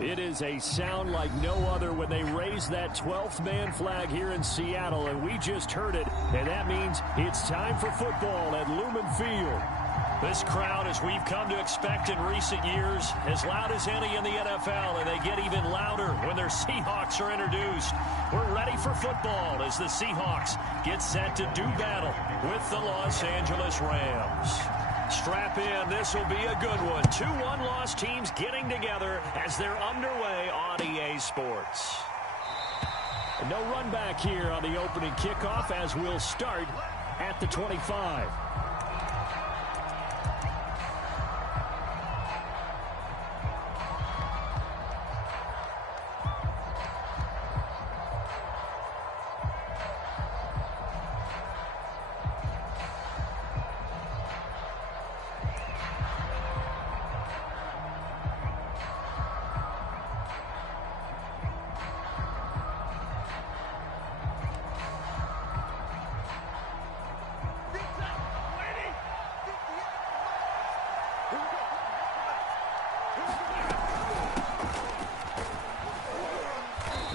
It is a sound like no other when they raise that 12th man flag here in Seattle, and we just heard it, and that means it's time for football at Lumen Field. This crowd, as we've come to expect in recent years, as loud as any in the NFL, and they get even louder when their Seahawks are introduced. We're ready for football as the Seahawks get set to do battle with the Los Angeles Rams. Strap in. This will be a good one. 2 one-loss teams getting together as they're underway on EA Sports. No run back here on the opening kickoff as we'll start at the 25.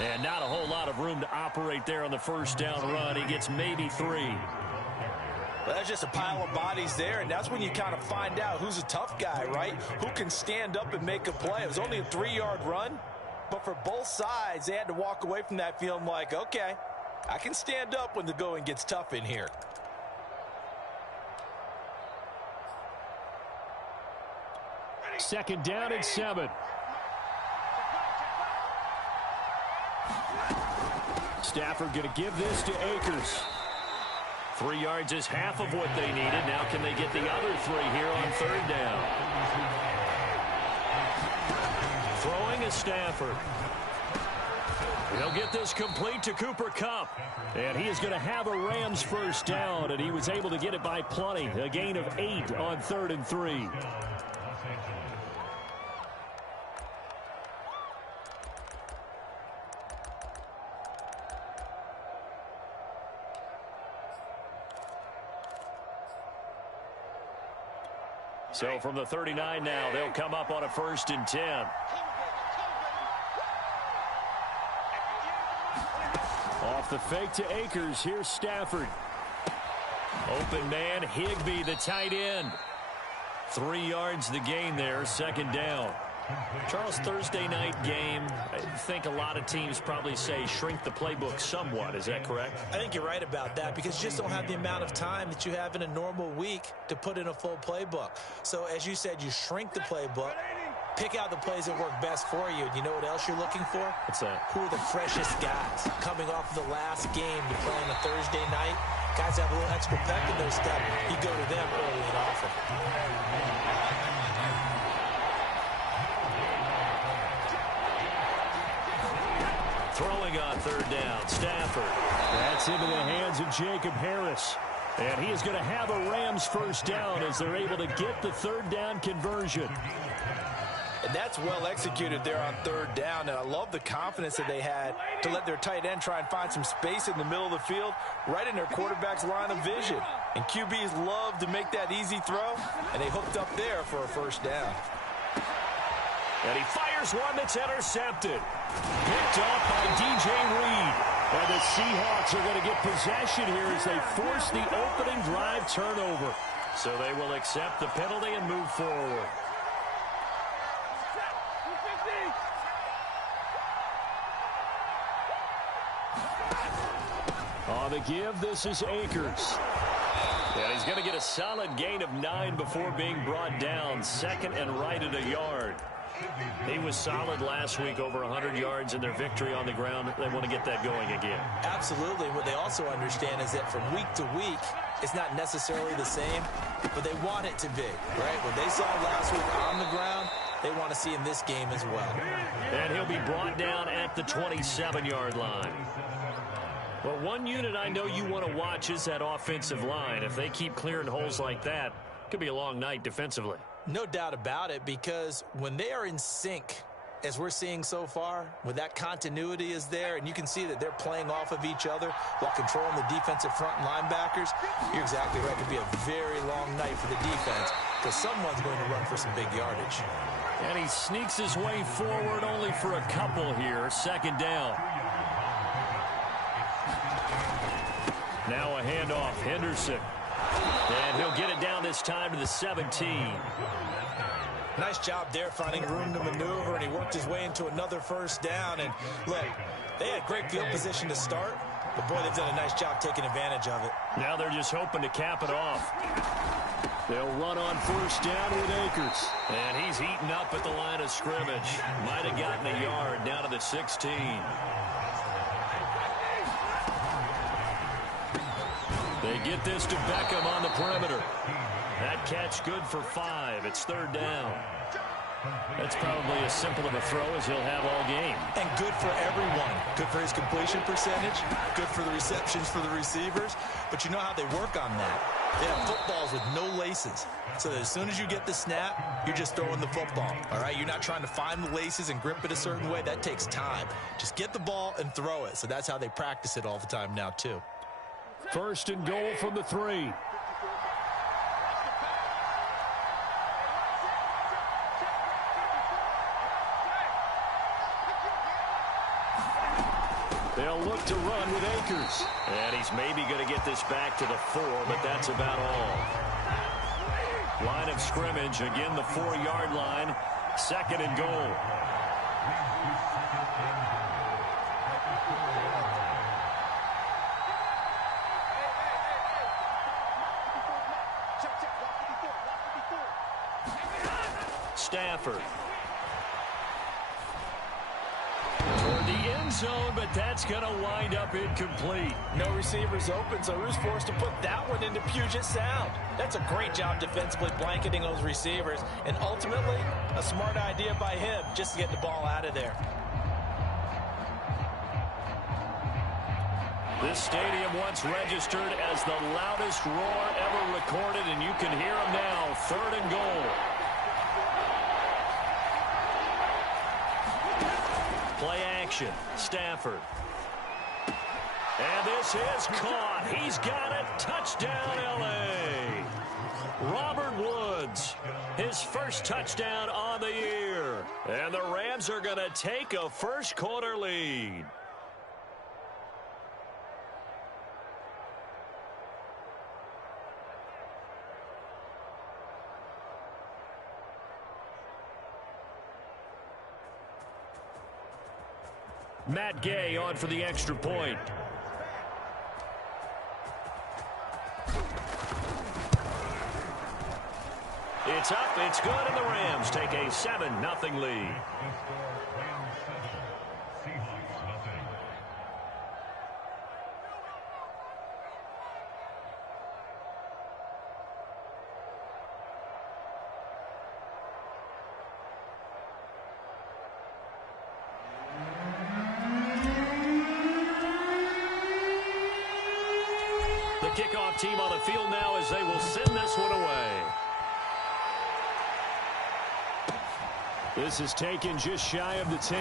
And not a whole lot of room to operate there on the first down run. He gets maybe 3. Well, that's just a pile of bodies there, and that's when you kind of find out who's a tough guy, right? Who can stand up and make a play. It was only a 3-yard run, but for both sides, they had to walk away from that feeling like, okay, I can stand up when the going gets tough in here. Second down and 7. Stafford going to give this to Akers. 3 yards is half of what they needed. Now can they get the other 3 here on third down? Throwing is Stafford. He'll get this complete to Cooper Kupp. And he is going to have a Rams first down, and he was able to get it by plenty. A gain of 8 on 3rd and 3. So from the 39 now, they'll come up on a 1st and 10. Off the fake to Akers. Here's Stafford. Open man, Higbee, the tight end. 3 yards the gain there, second down. Charles, Thursday night game, I think a lot of teams probably say shrink the playbook somewhat. Is that correct? I think you're right about that because you just don't have the amount of time that you have in a normal week to put in a full playbook. So as you said, you shrink the playbook, pick out the plays that work best for you. And you know what else you're looking for? What's that? Who are the freshest guys coming off of the last game to play on a Thursday night? Guys have a little extra pep in their step. You go to them early and often. Throwing on third down, Stafford. That's into the hands of Jacob Harris. And he is going to have a Rams first down as they're able to get the third down conversion. And that's well executed there on third down. And I love the confidence that they had to let their tight end try and find some space in the middle of the field, right in their quarterback's line of vision. And QBs love to make that easy throw, and they hooked up there for a first down. And he fires one that's intercepted. Picked off by DJ Reed. And the Seahawks are going to get possession here as they force the opening drive turnover. So they will accept the penalty and move forward. On the give, this is Akers. And he's going to get a solid gain of 9 before being brought down. Second and right at a yard. He was solid last week, over 100 yards in their victory on the ground. They want to get that going again. Absolutely. What they also understand is that from week to week, it's not necessarily the same, but they want it to be, right? What they saw last week on the ground, they want to see in this game as well. And he'll be brought down at the 27-yard line. Well, one unit I know you want to watch is that offensive line. If they keep clearing holes like that, it could be a long night defensively. No doubt about it, because when they are in sync, as we're seeing so far, when that continuity is there, and you can see that they're playing off of each other while controlling the defensive front linebackers, you're exactly right. It could be a very long night for the defense because someone's going to run for some big yardage. And he sneaks his way forward only for a couple here. Second down. Now a handoff. Henderson. And he'll get it down this time to the 17. Nice job there finding room to maneuver, and he worked his way into another first down. And look, they had great field position to start, but boy, they've done a nice job taking advantage of it. Now they're just hoping to cap it off. They'll run on first down with Akers. And he's eaten up at the line of scrimmage. Might have gotten a yard down to the 16. They get this to Beckham on the perimeter. That catch good for 5. It's third down. That's probably as simple of a throw as he'll have all game. And good for everyone. Good for his completion percentage. Good for the receptions for the receivers. But you know how they work on that. They have footballs with no laces. So that as soon as you get the snap, you're just throwing the football. All right? You're not trying to find the laces and grip it a certain way. That takes time. Just get the ball and throw it. So that's how they practice it all the time now, too. First and goal from the 3. They'll look to run with Akers. And he's maybe going to get this back to the 4, but that's about all. Line of scrimmage, again the 4-yard line. Second and goal. Stafford. Toward the end zone, but that's going to wind up incomplete. No receivers open, so who's forced to put that one into Puget Sound? That's a great job defensively blanketing those receivers, and ultimately, a smart idea by him just to get the ball out of there. This stadium once registered as the loudest roar ever recorded, and you can hear him now. Third and goal. Play action. Stafford. And this is caught. He's got it. Touchdown, L.A. Robert Woods. His first touchdown on the year. And the Rams are going to take a first-quarter lead. Matt Gay on for the extra point. It's up, it's good, and the Rams take a 7-0 lead. Kickoff team on the field now as they will send this one away. This is taken just shy of the 10.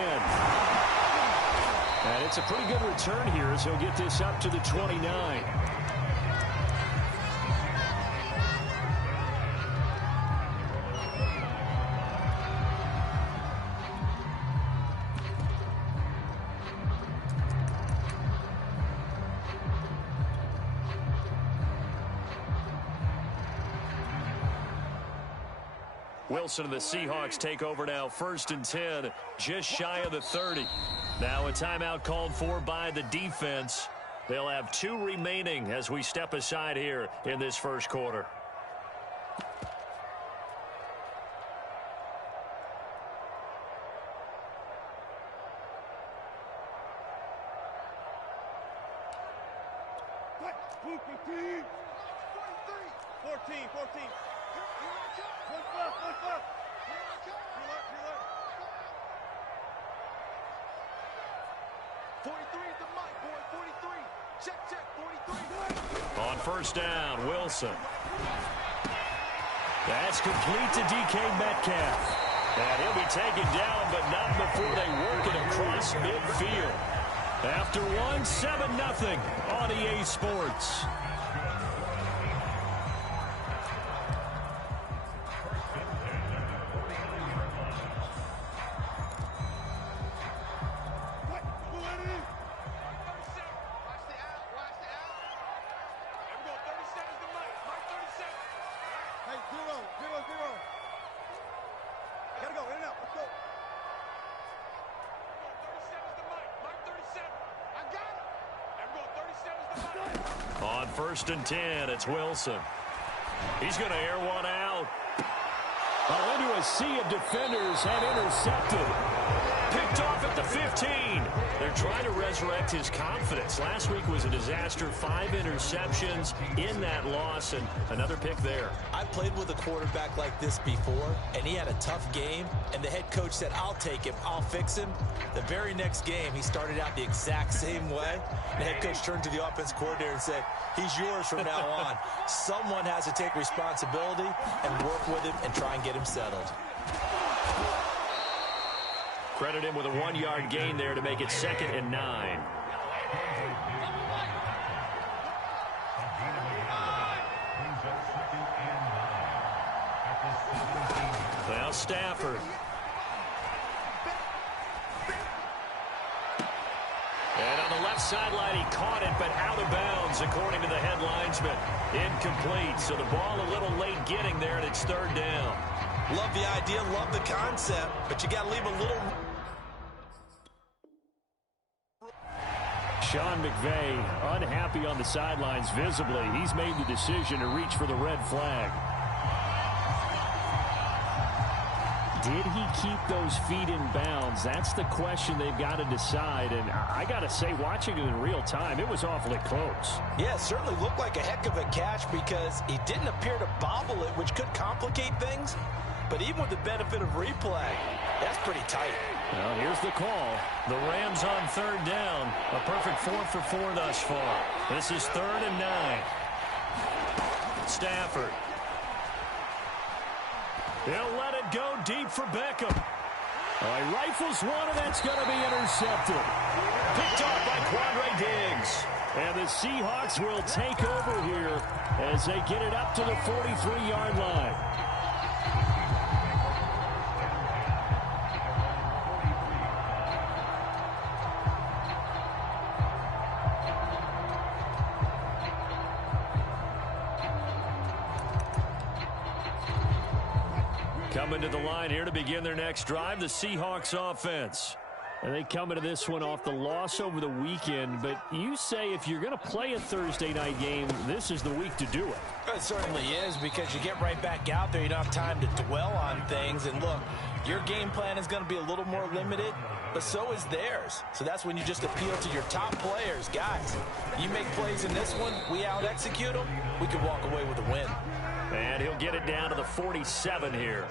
And it's a pretty good return here as he'll get this up to the 29. Wilson and the Seahawks take over now, 1st and 10, just shy of the 30. Now a timeout called for by the defense. They'll have 2 remaining as we step aside here in this first quarter. On first down, Wilson. That's complete to DK Metcalf. And he'll be taken down, but not before they work it across midfield. After one, 7-0 on EA Sports. 1st and 10. It's Wilson. He's going to air one out. Into a sea of defenders and intercepted. Picked off at the 15. They're trying to resurrect his confidence. Last week was a disaster. 5 interceptions in that loss, and another pick there. I played with a quarterback like this before, and he had a tough game, and the head coach said, I'll take him, I'll fix him. The very next game, he started out the exact same way. The head coach turned to the offense coordinator and said, he's yours from now on. Someone has to take responsibility and work with him and try and get him settled. Credit him with a 1-yard gain there to make it 2nd and 9. Now Stafford. And on the left sideline, he caught it, but out of bounds, according to the head linesman. Incomplete, so the ball a little late getting there, and it's 3rd down. Love the idea, love the concept, but you got to leave a little... Sean McVay unhappy on the sidelines visibly. He's made the decision to reach for the red flag. Did he keep those feet in bounds? That's the question they've got to decide. And I got to say, watching it in real time, it was awfully close. Yeah, it certainly looked like a heck of a catch because he didn't appear to bobble it, which could complicate things. But even with the benefit of replay, that's pretty tight. Well, here's the call. The Rams on 3rd down. A perfect 4 for 4 thus far. This is 3rd and 9. Stafford. He'll let it go deep for Beckham. He rifles one, and that's going to be intercepted. Picked off by Quandre Diggs. And the Seahawks will take over here as they get it up to the 43-yard line. Coming to the line here to begin their next drive, the Seahawks offense. And they come into this one off the loss over the weekend. But you say if you're going to play a Thursday night game, this is the week to do it. It certainly is, because you get right back out there. You don't have time to dwell on things. And look, your game plan is going to be a little more limited, but so is theirs. So that's when you just appeal to your top players. Guys, you make plays in this one, we out-execute them, we can walk away with a win. And he'll get it down to the 47 here.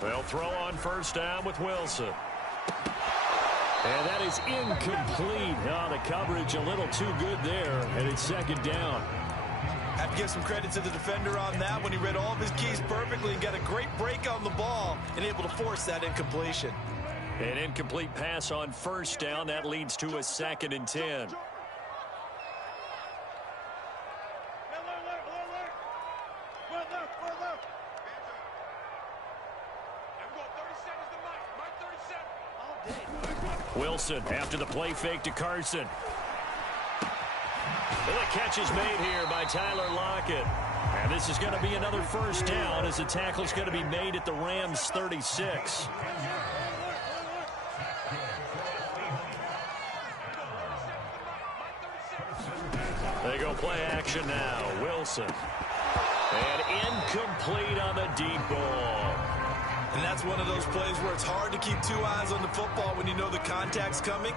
They'll throw on 1st down with Wilson. And that is incomplete. The coverage a little too good there, and it's 2nd down. I have to give some credit to the defender on that when he read all of his keys perfectly and got a great break on the ball and able to force that incompletion. An incomplete pass on 1st down. That leads to a 2nd and 10. Wilson after the play fake to Carson. And the catch is made here by Tyler Lockett. And this is going to be another 1st down as the tackle is going to be made at the Rams 36. They go play action now. Wilson. And incomplete on the deep ball. And that's one of those plays where it's hard to keep 2 eyes on the football when you know the contact's coming,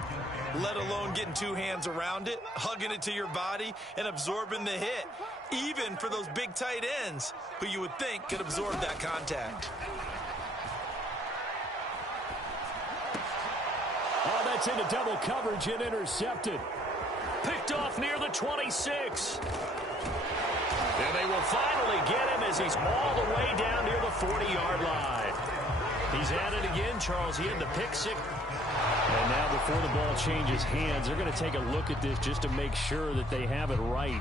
let alone getting 2 hands around it, hugging it to your body, and absorbing the hit, even for those big tight ends who you would think could absorb that contact. Oh, that's into double coverage and intercepted. Picked off near the 26. And they will finally get him as he's all the way down near the 40-yard line. He's at it again, Charles. He had the pick six. And now before the ball changes hands, they're going to take a look at this just to make sure that they have it right.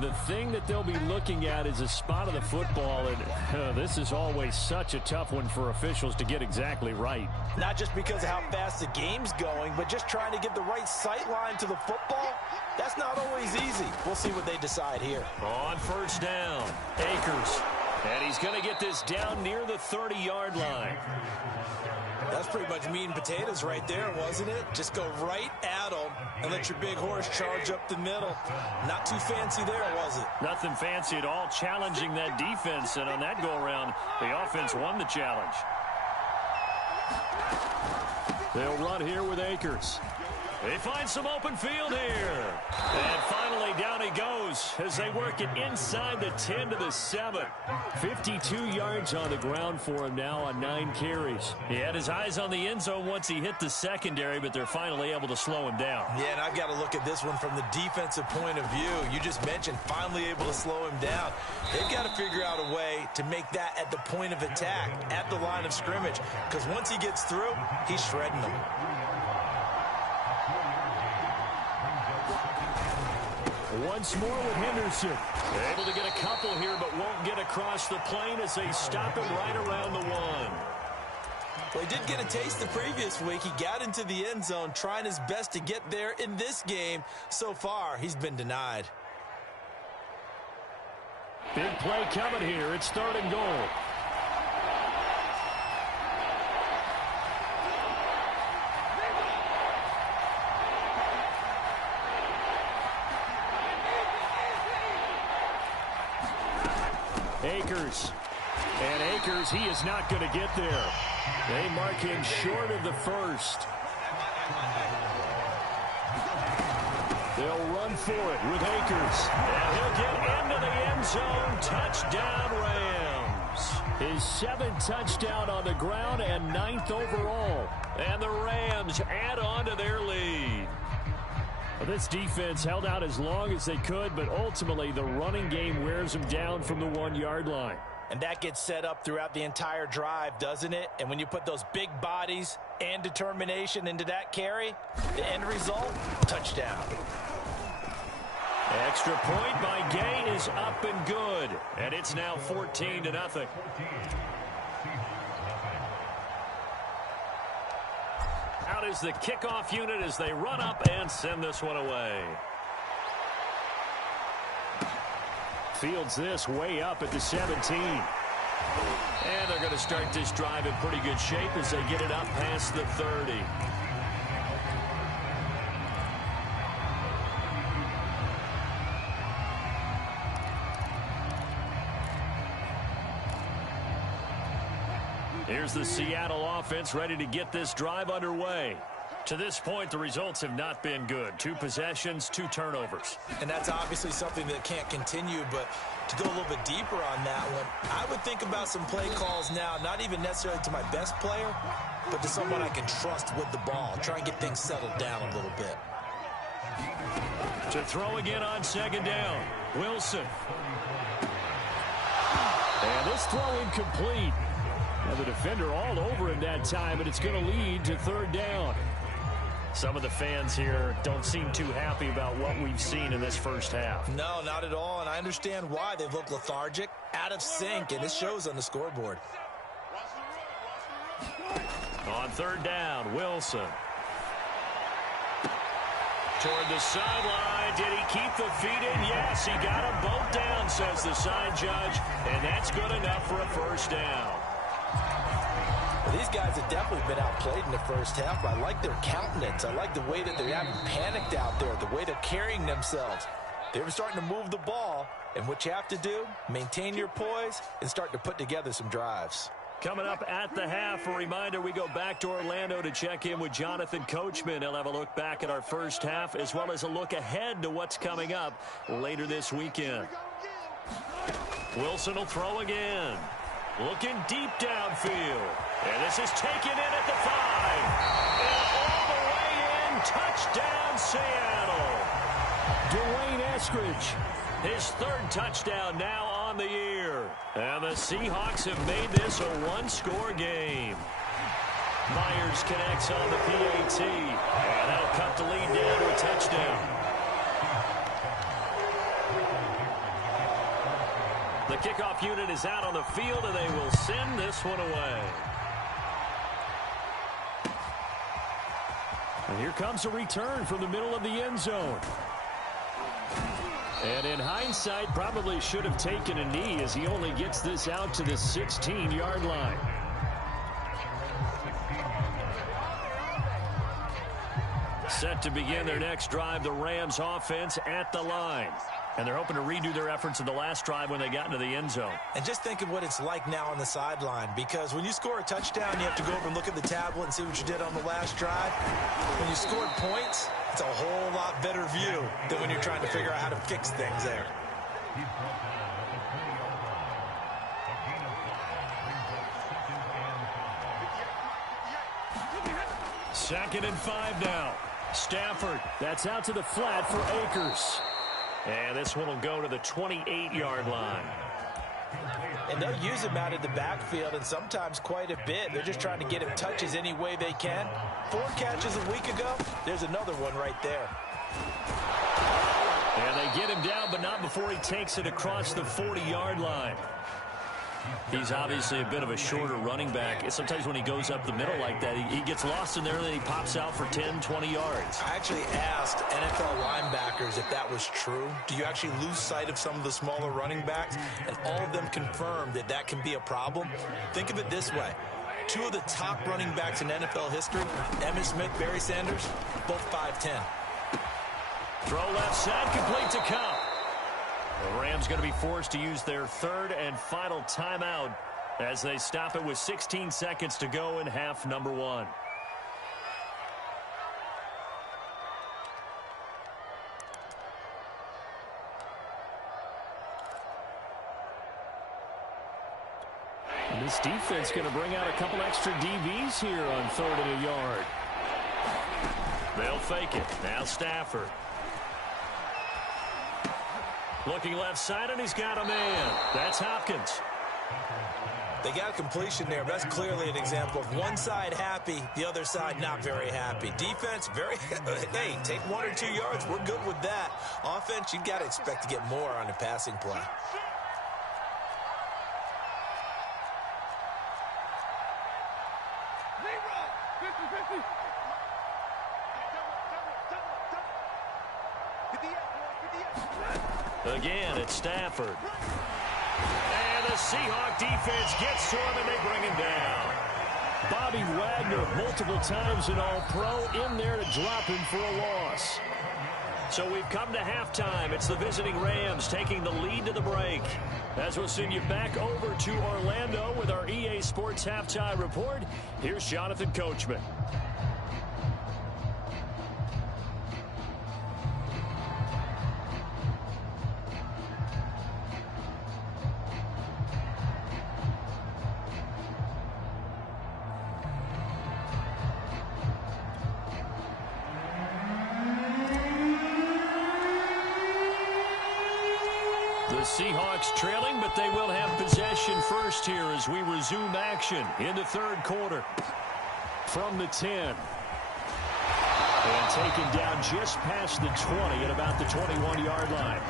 The thing that they'll be looking at is a spot of the football, and this is always such a tough one for officials to get exactly right. Not just because of how fast the game's going, but just trying to get the right sight line to the football. That's not always easy. We'll see what they decide here. On first down, Akers. And he's going to get this down near the 30-yard line. That's pretty much meat and potatoes right there, wasn't it? Just go right at them and let your big horse charge up the middle. Not too fancy there, was it? Nothing fancy at all, challenging that defense. And on that go-around, the offense won the challenge. They'll run here with Akers. They find some open field here. And finally, down he goes as they work it inside the 10 to the 7. 52 yards on the ground for him now on 9 carries. He had his eyes on the end zone once he hit the secondary, but they're finally able to slow him down. Yeah, and I've got to look at this one from the defensive point of view. You just mentioned finally able to slow him down. They've got to figure out a way to make that at the point of attack, at the line of scrimmage, because once he gets through, he's shredding them. Once more with Henderson. Able to get a couple here, but won't get across the plane as they stop him right around the 1. Well, he did get a taste the previous week. He got into the end zone, trying his best to get there in this game. So far, he's been denied. Big play coming here. It's 3rd and goal. Akers. And Akers, he is not going to get there. They mark him short of the 1st. They'll run for it with Akers. And he'll get into the end zone. Touchdown, Rams. His 7th touchdown on the ground and 9th overall. And the Rams add on to their lead. Well, this defense held out as long as they could, but ultimately the running game wears them down from the 1-yard line. And that gets set up throughout the entire drive, doesn't it? And when you put those big bodies and determination into that carry, the end result, touchdown. Extra point by Gay is up and good. And it's now 14-0. Out is the kickoff unit as they run up and send this one away. Fields this way up at the 17. And they're going to start this drive in pretty good shape as they get it up past the 30. Here's the Seattle offense ready to get this drive underway. To this point, the results have not been good. 2 possessions, 2 turnovers. And that's obviously something that can't continue, but to go a little bit deeper on that one, I would think about some play calls now, not even necessarily to my best player, but to someone I can trust with the ball. Try and get things settled down a little bit. To throw again on 2nd down, Wilson. And this throw incomplete. Now the defender all over him that time, but it's going to lead to 3rd down. Some of the fans here don't seem too happy about what we've seen in this first half. No, not at all, and I understand why. They've looked lethargic, out of sync, and it shows on the scoreboard. On 3rd down, Wilson. Toward the sideline. Did he keep the feet in? Yes, he got them both down, says the side judge, and that's good enough for a 1st down. Well, these guys have definitely been outplayed in the first half, but I like their countenance. I like the way that they haven't panicked out there, the way they're carrying themselves. They're starting to move the ball, and what you have to do, maintain your poise and start to put together some drives. Coming up at the half, a reminder, we go back to Orlando to check in with Jonathan Coachman. He'll have a look back at our first half as well as a look ahead to what's coming up later this weekend. Wilson will throw again. Looking deep downfield. And this is taken in at the 5. And all the way in, touchdown Seattle. Dwayne Eskridge, his 3rd touchdown now on the year. And the Seahawks have made this a 1-score game. Myers connects on the PAT. And that'll cut the lead down to a touchdown. The kickoff unit is out on the field, and they will send this one away. And here comes a return from the middle of the end zone. And in hindsight, probably should have taken a knee as he only gets this out to the 16-yard line. Set to begin their next drive, the Rams offense at the line. And they're hoping to redo their efforts in the last drive when they got into the end zone. And just think of what it's like now on the sideline, because when you score a touchdown, you have to go over and look at the tablet and see what you did on the last drive. When you scored points, it's a whole lot better view than when you're trying to figure out how to fix things there. Second and 5 now. Stafford, that's out to the flat for Akers. And this one will go to the 28-yard line. And they'll use him out of the backfield, and sometimes quite a bit. They're just trying to get him touches any way they can. 4 catches a week ago. There's another one right there. And they get him down, but not before he takes it across the 40-yard line. He's obviously a bit of a shorter running back. Sometimes when he goes up the middle like that, he gets lost in there, and then he pops out for 10, 20 yards. I actually asked NFL linebackers if that was true. Do you actually lose sight of some of the smaller running backs? And all of them confirmed that that can be a problem. Think of it this way. 2 of the top running backs in NFL history, Emmitt Smith, Barry Sanders, both 5'10". Throw left side, complete to Cobb. The Rams going to be forced to use their third and final timeout as they stop it with 16 seconds to go in half number 1. And this defense going to bring out a couple extra DBs here on 3rd and a yard. They'll fake it. Now Stafford. Looking left side, and he's got a man. That's Hopkins. They got a completion there. That's clearly an example of one side happy, the other side not very happy. Defense, very, hey, take 1 or 2 yards. We're good with that. Offense, you got to expect to get more on the passing play. Again, it's Stafford. And the Seahawk defense gets to him, and they bring him down. Bobby Wagner, multiple times an All-Pro, in there to drop him for a loss. So we've come to halftime. It's the visiting Rams taking the lead to the break. As we'll send you back over to Orlando with our EA Sports Halftime Report, here's Jonathan Coachman. Seahawks trailing, but they will have possession first here as we resume action in the 3rd quarter. From the 10. And taken down just past the 20 at about the 21-yard line.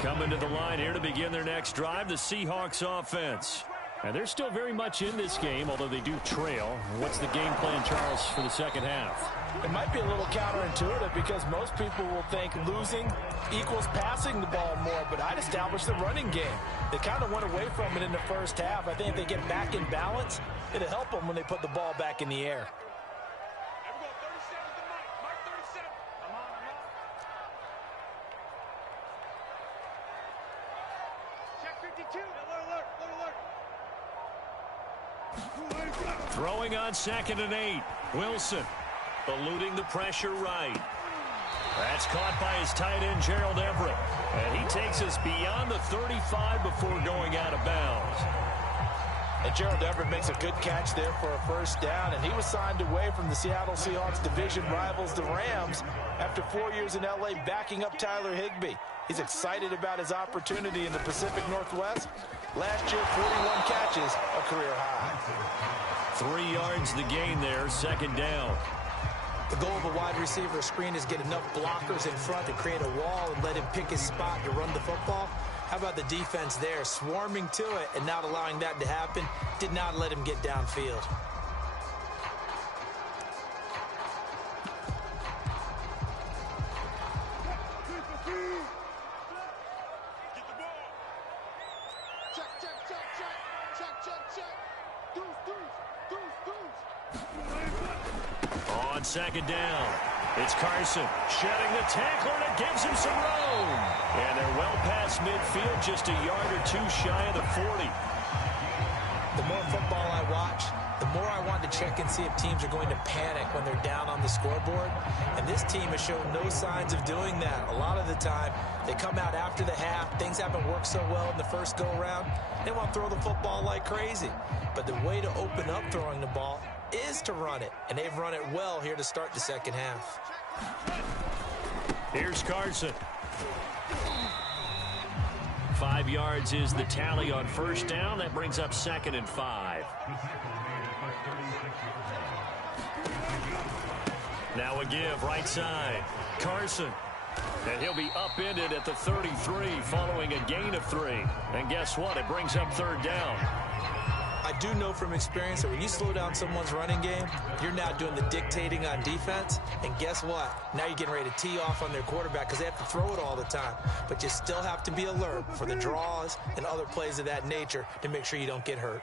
Coming to the line here to begin their next drive, the Seahawks offense. And they're still very much in this game, although they do trail. What's the game plan, Charles, for the second half? It might be a little counterintuitive because most people will think losing equals passing the ball more, but I'd establish the running game. They kind of went away from it in the first half. I think if they get back in balance, it'll help them when they put the ball back in the air. Throwing on 2nd and 8. Wilson eluding the pressure right. That's caught by his tight end, Gerald Everett. And he takes us beyond the 35 before going out of bounds. And Gerald Everett makes a good catch there for a first down, and he was signed away from the Seattle Seahawks division rivals, the Rams, after 4 years in L.A. backing up Tyler Higbee. He's excited about his opportunity in the Pacific Northwest. Last year, 41 catches, a career high. 3 yards the gain there, 2nd down. The goal of a wide receiver screen is get enough blockers in front to create a wall and let him pick his spot to run the football. How about the defense there, swarming to it and not allowing that to happen? Did not let him get downfield. On second down, it's Carson shedding the tackler, and it gives him some room. And they're well past midfield, just a yard or two shy of the 40. The more football I watch, the more I want to check and see if teams are going to panic when they're down on the scoreboard. And this team has shown no signs of doing that. A lot of the time, they come out after the half. Things haven't worked so well in the first go-around. They want to throw the football like crazy. But the way to open up throwing the ball is to run it. And they've run it well here to start the second half. Here's Carson. 5 yards is the tally on first down. That brings up 2nd and 5. Now a give right side. Carson. And he'll be upended at the 33 following a gain of 3. And guess what? It brings up 3rd down. I do know from experience that when you slow down someone's running game, you're now doing the dictating on defense. And guess what? Now you're getting ready to tee off on their quarterback because they have to throw it all the time. But you still have to be alert for the draws and other plays of that nature to make sure you don't get hurt.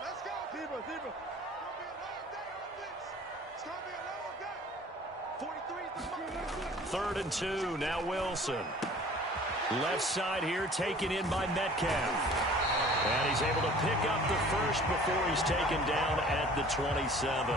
Let's go. Zebra. 3rd and 2. Now Wilson. Left side here taken in by Metcalf. And he's able to pick up the first before he's taken down at the 27.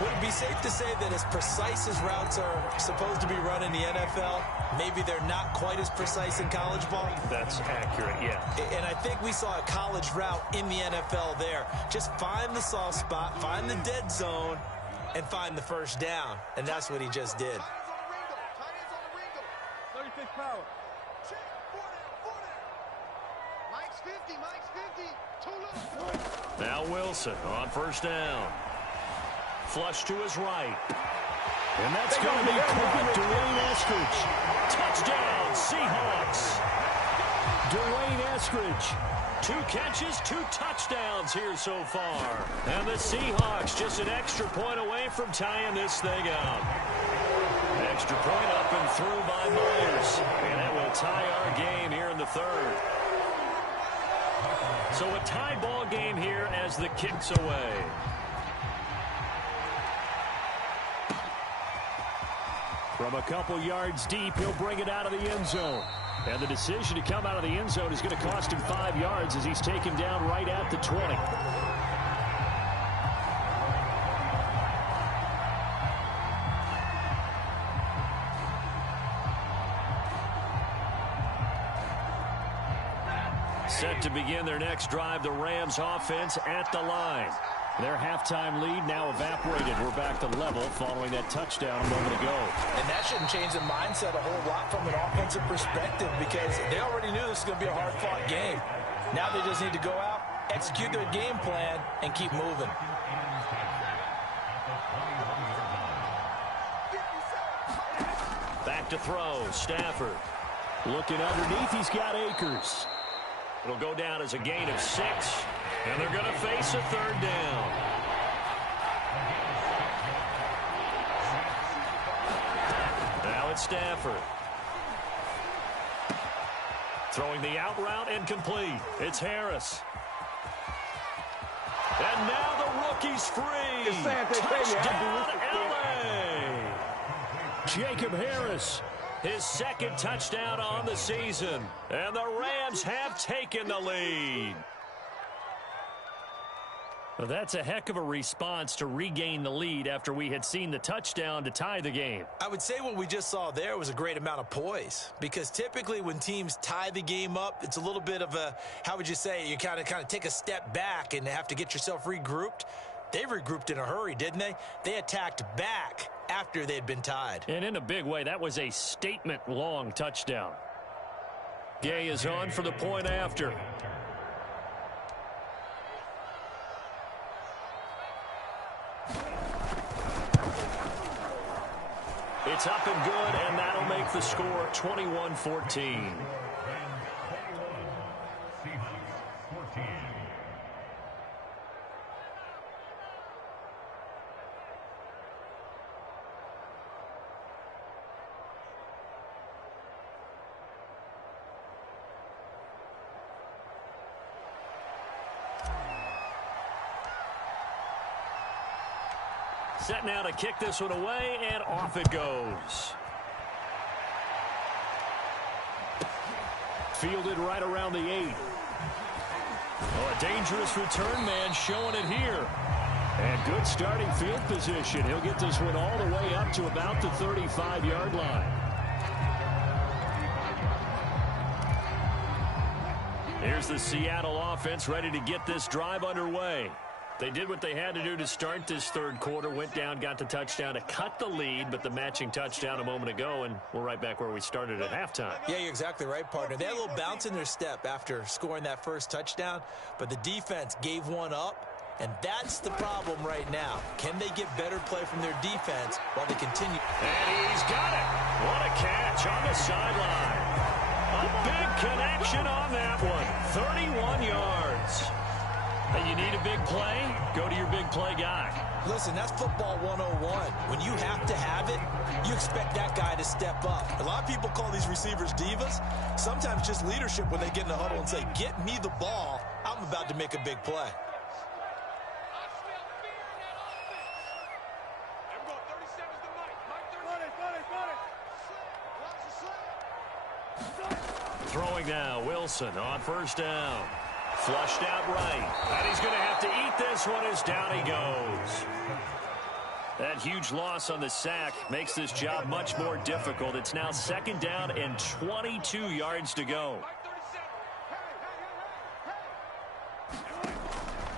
Would it be safe to say that as precise as routes are supposed to be run in the NFL, maybe they're not quite as precise in college ball? That's accurate, yeah. And I think we saw a college route in the NFL there. Just find the soft spot, find the dead zone, and find the first down. And that's what he just did. 36 power. Mike's 50. Too little. Now Wilson on first down. Flush to his right. And that's going to be caught. Dwayne Eskridge. Touchdown, Seahawks. Dwayne Eskridge. 2 catches, 2 touchdowns here so far. And the Seahawks just an extra point away from tying this thing up. Extra point up and through by Myers. And that will tie our game here in the 3rd. So a tie ball game here as the kick's away. From a couple yards deep, he'll bring it out of the end zone. And the decision to come out of the end zone is going to cost him 5 yards as he's taken down right at the 20. Set to begin their next drive, the Rams offense at the line. Their halftime lead now evaporated. We're back to level following that touchdown a moment ago. And that shouldn't change the mindset a whole lot from an offensive perspective because they already knew this was going to be a hard-fought game. Now they just need to go out, execute their game plan, and keep moving. Back to throw. Stafford looking underneath. He's got Akers. It'll go down as a gain of 6. And they're going to face a 3rd down. Now it's Stafford. Throwing the out route incomplete. It's Harris. And now the rookie's free. Touchdown, LA. Jacob Harris. His 2nd touchdown on the season. And the Rams have taken the lead. Well, that's a heck of a response to regain the lead after we had seen the touchdown to tie the game. I would say what we just saw there was a great amount of poise because typically when teams tie the game up, it's a little bit of a, how would you say, you kind of take a step back and have to get yourself regrouped. They regrouped in a hurry, didn't they? They attacked back after they'd been tied. And in a big way, that was a statement-long touchdown. Gay is on for the point after. It's up and good, and that'll make the score 21-14. Set now to kick this one away, and off it goes. Fielded right around the 8. Oh, a dangerous return man showing it here. And good starting field position. He'll get this one all the way up to about the 35-yard line. Here's the Seattle offense ready to get this drive underway. They did what they had to do to start this third quarter, went down, got the touchdown to cut the lead, but the matching touchdown a moment ago, and we're right back where we started at halftime. Yeah, you're exactly right, partner. They had a little bounce in their step after scoring that first touchdown, but the defense gave one up, and that's the problem right now. Can they get better play from their defense while they continue? And he's got it. What a catch on the sideline. A big connection on that one. 31 yards. And you need a big play? Go to your big play guy. Listen, that's football 101. When you have to have it, you expect that guy to step up. A lot of people call these receivers divas. Sometimes just leadership when they get in the huddle and say, get me the ball. I'm about to make a big play. Throwing now, Wilson on first down. Flushed out right. And he's going to have to eat this one as down he goes. That huge loss on the sack makes this job much more difficult. It's now second down and 22 yards to go.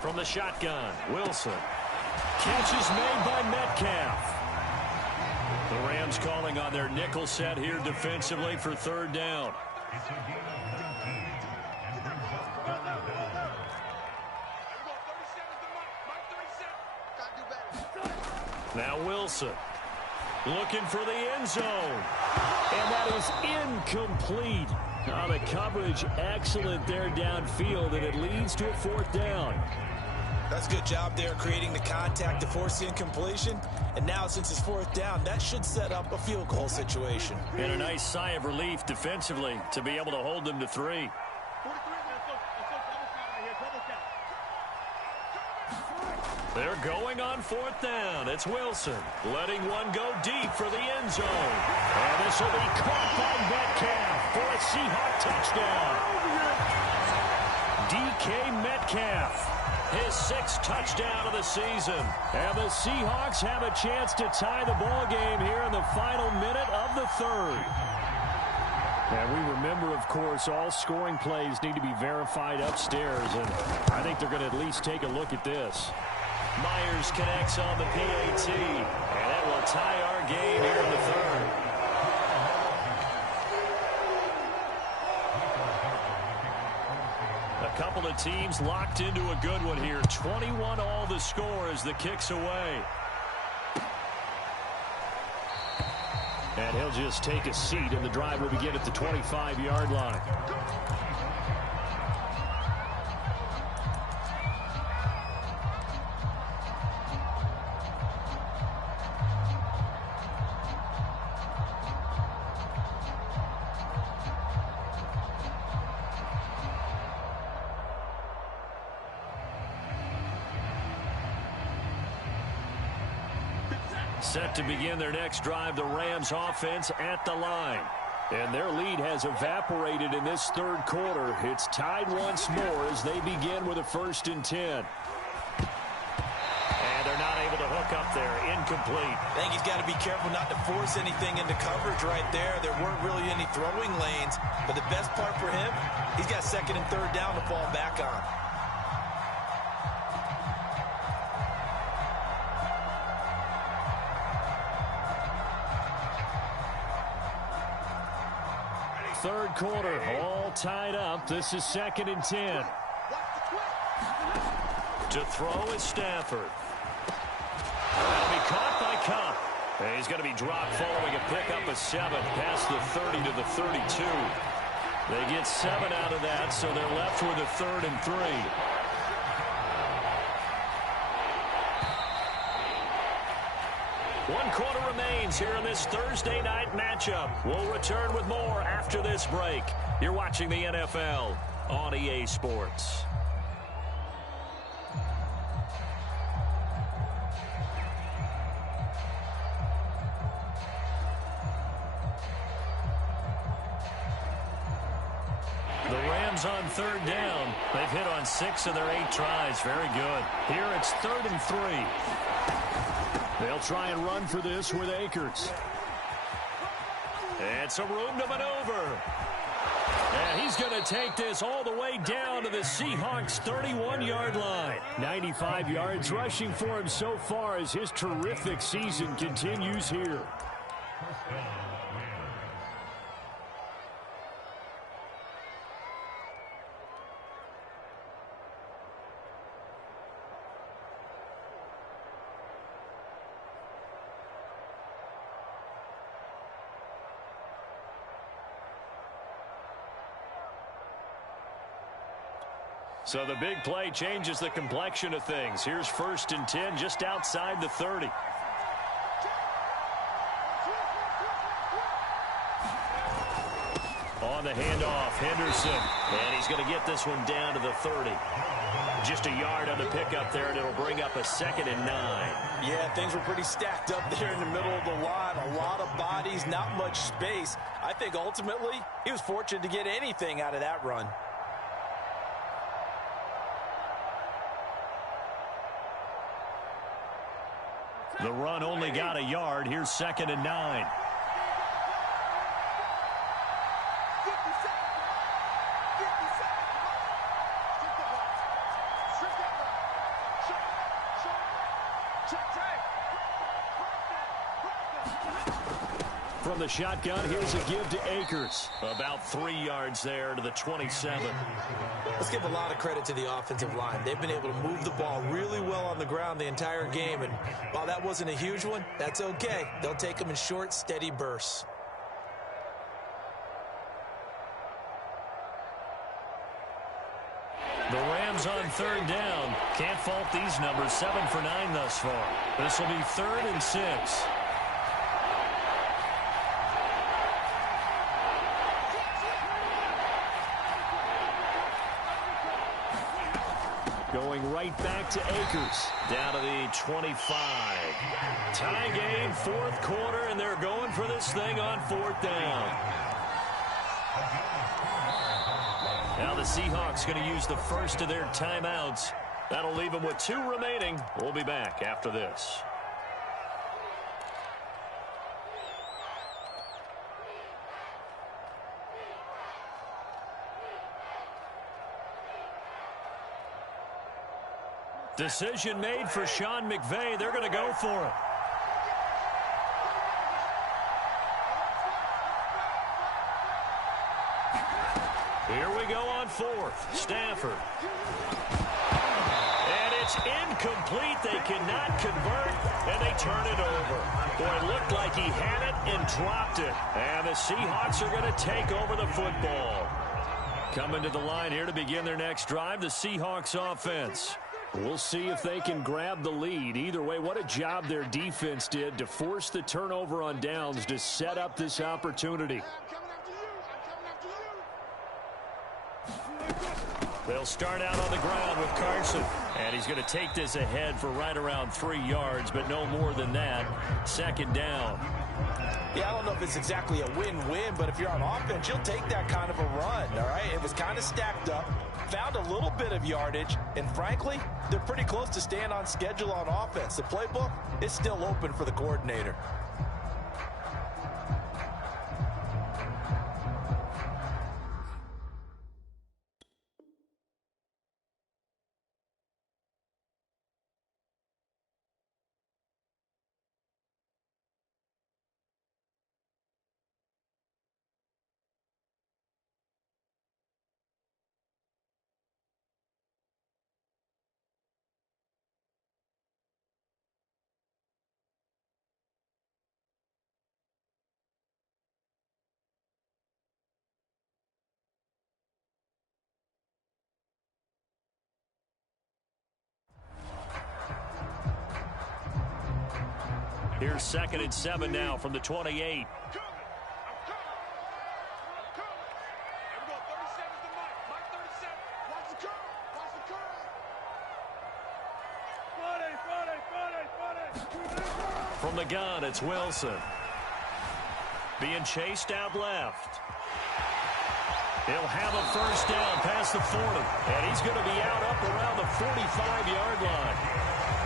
From the shotgun, Wilson. Catch is made by Metcalf. The Rams calling on their nickel set here defensively for third down. Now Wilson looking for the end zone. And that is incomplete. The coverage excellent there downfield, and it leads to a fourth down. That's a good job there creating the contact to force the incompletion. And now since it's fourth down, that should set up a field goal situation. And a nice sigh of relief defensively to be able to hold them to 3. They're going on fourth down. It's Wilson letting one go deep for the end zone. And this will be caught by Metcalf for a Seahawk touchdown. DK Metcalf, his 6th touchdown of the season. And the Seahawks have a chance to tie the ball game here in the final minute of the third. And we remember, of course, all scoring plays need to be verified upstairs. And I think they're going to at least take a look at this. Myers connects on the PAT, and that will tie our game here in the third. A couple of teams locked into a good one here. 21 all the score as the kick's away. And he'll just take a seat, and the drive will begin at the 25-yard line. Set to begin their next drive, the Rams offense at the line. And their lead has evaporated in this third quarter. It's tied once more as they begin with a 1st and 10. And they're not able to hook up there. Incomplete. I think he's got to be careful not to force anything into coverage right there. There weren't really any throwing lanes. But the best part for him, he's got 2nd and 3rd down to fall back on. Third quarter, all tied up. This is 2nd and 10. To throw is Stafford. That'll be caught by Cup. And he's going to be dropped following a pickup of 7 past the 30 to the 32. They get 7 out of that, so they're left with a 3rd and 3. One quarter remains here in this Thursday night matchup. We'll return with more after this break. You're watching the NFL on EA Sports. The Rams on 3rd down. They've hit on 6 of their 8 tries. Very good. Here it's 3rd and 3. They'll try and run for this with Akers. And some room to maneuver. And he's going to take this all the way down to the Seahawks' 31-yard line. 95 yards rushing for him so far as his terrific season continues here. So the big play changes the complexion of things. Here's 1st and 10 just outside the 30. On the handoff, Henderson. And he's going to get this one down to the 30. Just a yard on the pickup there, and it'll bring up a 2nd and 9. Yeah, things were pretty stacked up there in the middle of the line. A lot of bodies, not much space. I think ultimately he was fortunate to get anything out of that run. The run only got a yard. Here's 2nd and 9. From the shotgun, here's a give to Akers. About 3 yards there to the 27. Let's give a lot of credit to the offensive line. They've been able to move the ball really well on the ground the entire game. And while that wasn't a huge one, that's okay. They'll take them in short, steady bursts. The Rams on 3rd down. Can't fault these numbers. 7 for 9 thus far. This will be 3rd and 6. Going right back to Akers. Down to the 25. Tie game, 4th quarter, and they're going for this thing on 4th down. Now the Seahawks going to use the first of their timeouts. That'll leave them with 2 remaining. We'll be back after this. Decision made for Sean McVay. They're going to go for it. Here we go on 4th. Stafford. And it's incomplete. They cannot convert, and they turn it over. Boy, it looked like he had it and dropped it. And the Seahawks are going to take over the football. Coming to the line here to begin their next drive, the Seahawks offense. We'll see if they can grab the lead. Either way, what a job their defense did to force the turnover on downs to set up this opportunity. They'll start out on the ground with Carson. And he's going to take this ahead for right around 3 yards, but no more than that. 2nd down. Yeah, I don't know if it's exactly a win-win, but if you're on offense, you'll take that kind of a run, all right? It was kind of stacked up, found a little bit of yardage, and frankly, they're pretty close to staying on schedule on offense. The playbook is still open for the coordinator. Here's 2nd and 7 now from the 28. From the gun, it's Wilson. Being chased out left. He'll have a first down past the 40. And he's going to be out up around the 45-yard line.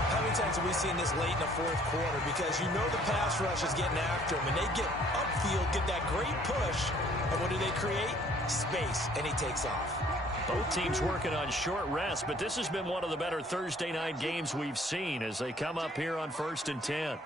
How many times have we seen this late in the fourth quarter? Because you know the pass rush is getting after him. And they get upfield, get that great push. And what do they create? Space. And he takes off. Both teams working on short rest. But this has been one of the better Thursday night games we've seen as they come up here on 1st and 10.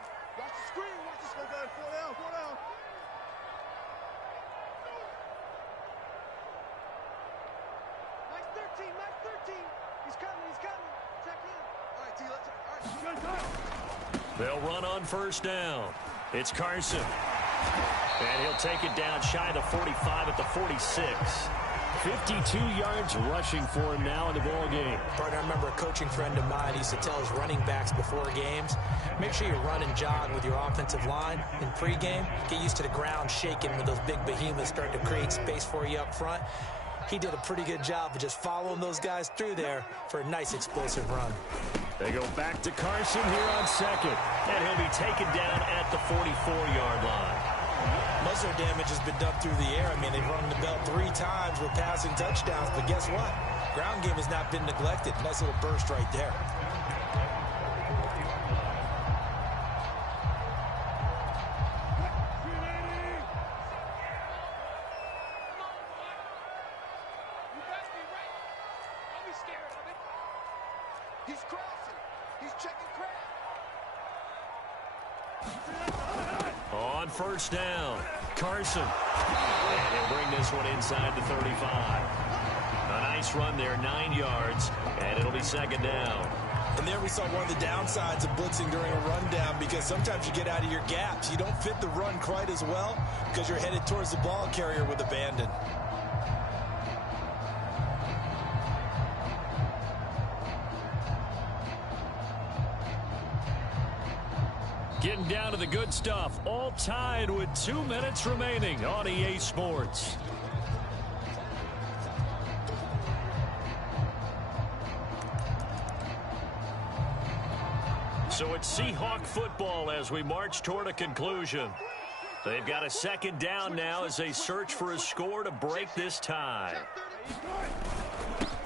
They'll run on first down. It's Carson. And he'll take it down shy of the 45 at the 46. 52 yards rushing for him now in the ball game. Partner, I remember a coaching friend of mine used to tell his running backs before games, make sure you run and jog with your offensive line in pregame. Get used to the ground shaking when those big behemoths start to create space for you up front. He did a pretty good job of just following those guys through there for a nice explosive run. They go back to Carson here on 2nd. And he'll be taken down at the 44-yard line. Most of their damage has been done through the air. I mean, they've rung the bell 3 times with passing touchdowns. But guess what? Ground game has not been neglected. Nice little burst right there. He's crossing. He's checking crowd. On first down, Carson. And he'll bring this one inside the 35. A nice run there, 9 yards, and it'll be 2nd down. And there we saw one of the downsides of blitzing during a rundown, because sometimes you get out of your gaps. You don't fit the run quite as well because you're headed towards the ball carrier with abandon. Getting down to the good stuff, all tied with 2 minutes remaining on EA Sports. So it's Seahawk football as we march toward a conclusion. They've got a 2nd down now as they search for a score to break this tie.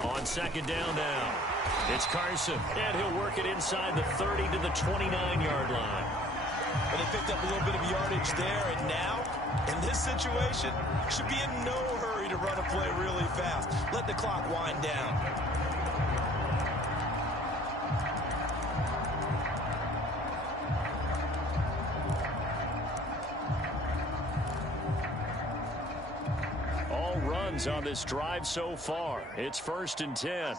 On 2nd down now, it's Carson, and he'll work it inside the 30 to the 29-yard line. Well, they picked up a little bit of yardage there, and now, in this situation, should be in no hurry to run a play really fast. Let the clock wind down. All runs on this drive so far. It's 1st and 10.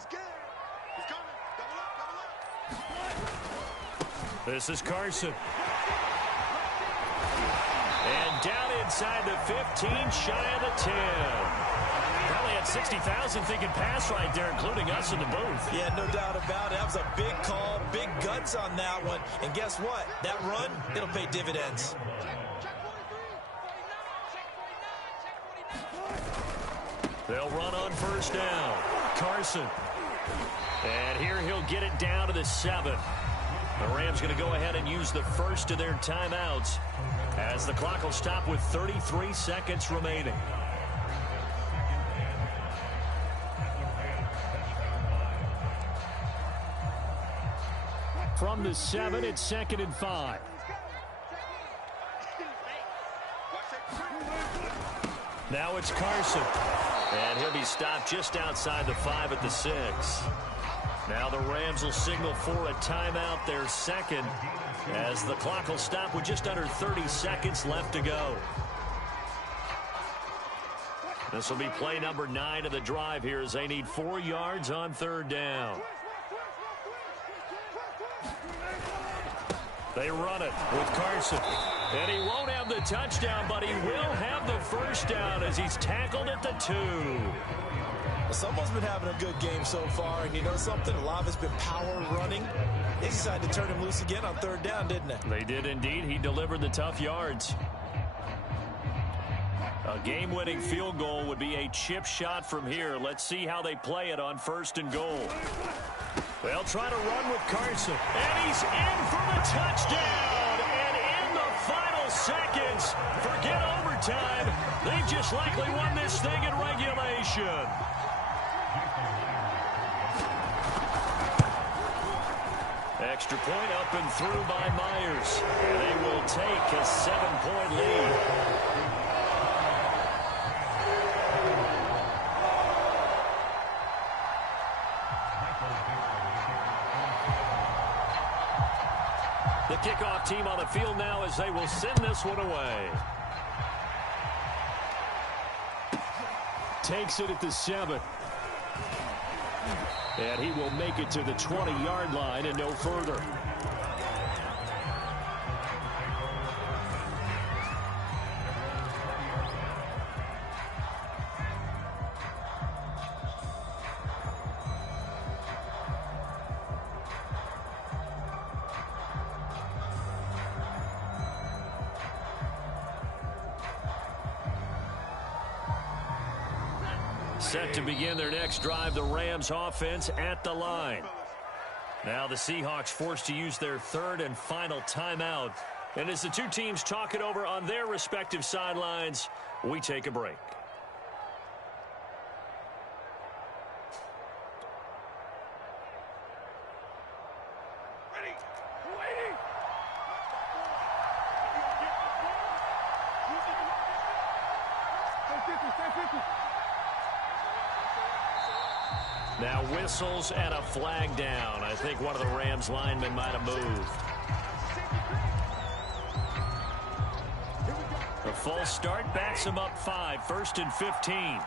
This is Carson. And down inside the 15, shy of the 10. Probably had 60,000 thinking pass right there, including us in the booth. Yeah, no doubt about it. That was a big call, big guts on that one. And guess what? That run, it'll pay dividends. They'll run on first down. Carson. And here he'll get it down to the 7. The Rams going to go ahead and use the first of their timeouts as the clock will stop with 33 seconds remaining. From the 7, it's 2nd and 5. Now it's Carson. And he'll be stopped just outside the 5 at the 6. Now the Rams will signal for a timeout, their 2nd, as the clock will stop with just under 30 seconds left to go. This will be play number 9 of the drive here as they need 4 yards on 3rd down. They run it with Carson. And he won't have the touchdown, but he will have the first down as he's tackled at the 2. Someone's been having a good game so far, and you know something? A lot of it's been power running. They decided to turn him loose again on third down, didn't they? They did indeed. He delivered the tough yards. A game-winning field goal would be a chip shot from here. Let's see how they play it on 1st and goal. They'll try to run with Carson. And he's in for the touchdown. And in the final seconds, forget overtime. They just likely won this thing in regulation. Extra point up and through by Myers. And they will take a 7-point lead. The kickoff team on the field now as they will send this one away. Takes it at the 7. And he will make it to the 20-yard line and no further. Set to begin their next drive, the Rams offense at the line. Now the Seahawks forced to use their 3rd and final timeout. And as the two teams talk it over on their respective sidelines, we take a break. Now whistles and a flag down. I think one of the Rams linemen might have moved. A false start backs him up 5, 1st and 15.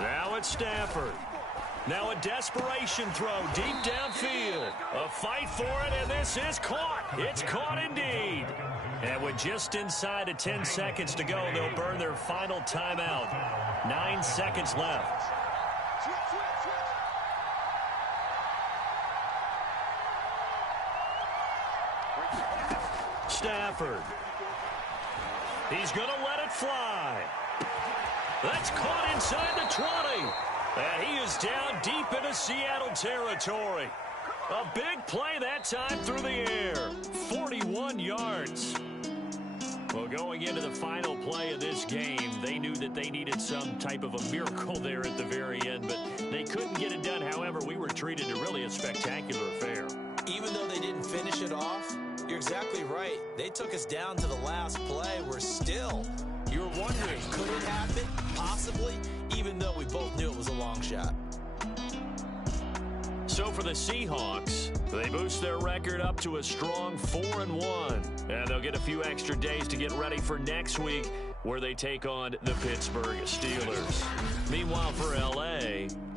Now it's Stafford. Now a desperation throw deep downfield. A fight for it, and this is caught. It's caught indeed. And with just inside of 10 seconds to go, they'll burn their final timeout. 9 seconds left. Stafford. He's going to let it fly. That's caught inside the 20. And he is down deep into Seattle territory. A big play that time through the air. 41 yards. Well, going into the final play of this game, they knew that they needed some type of a miracle there at the very end, but they couldn't get it done. However, we were treated to really a spectacular affair. Even though they didn't finish it off, you're exactly right. They took us down to the last play. We're still... You're wondering, could it happen? Possibly, even though we both knew it was a long shot. So for the Seahawks, they boost their record up to a strong 4-1. And they'll get a few extra days to get ready for next week, where they take on the Pittsburgh Steelers. Meanwhile, for L.A.,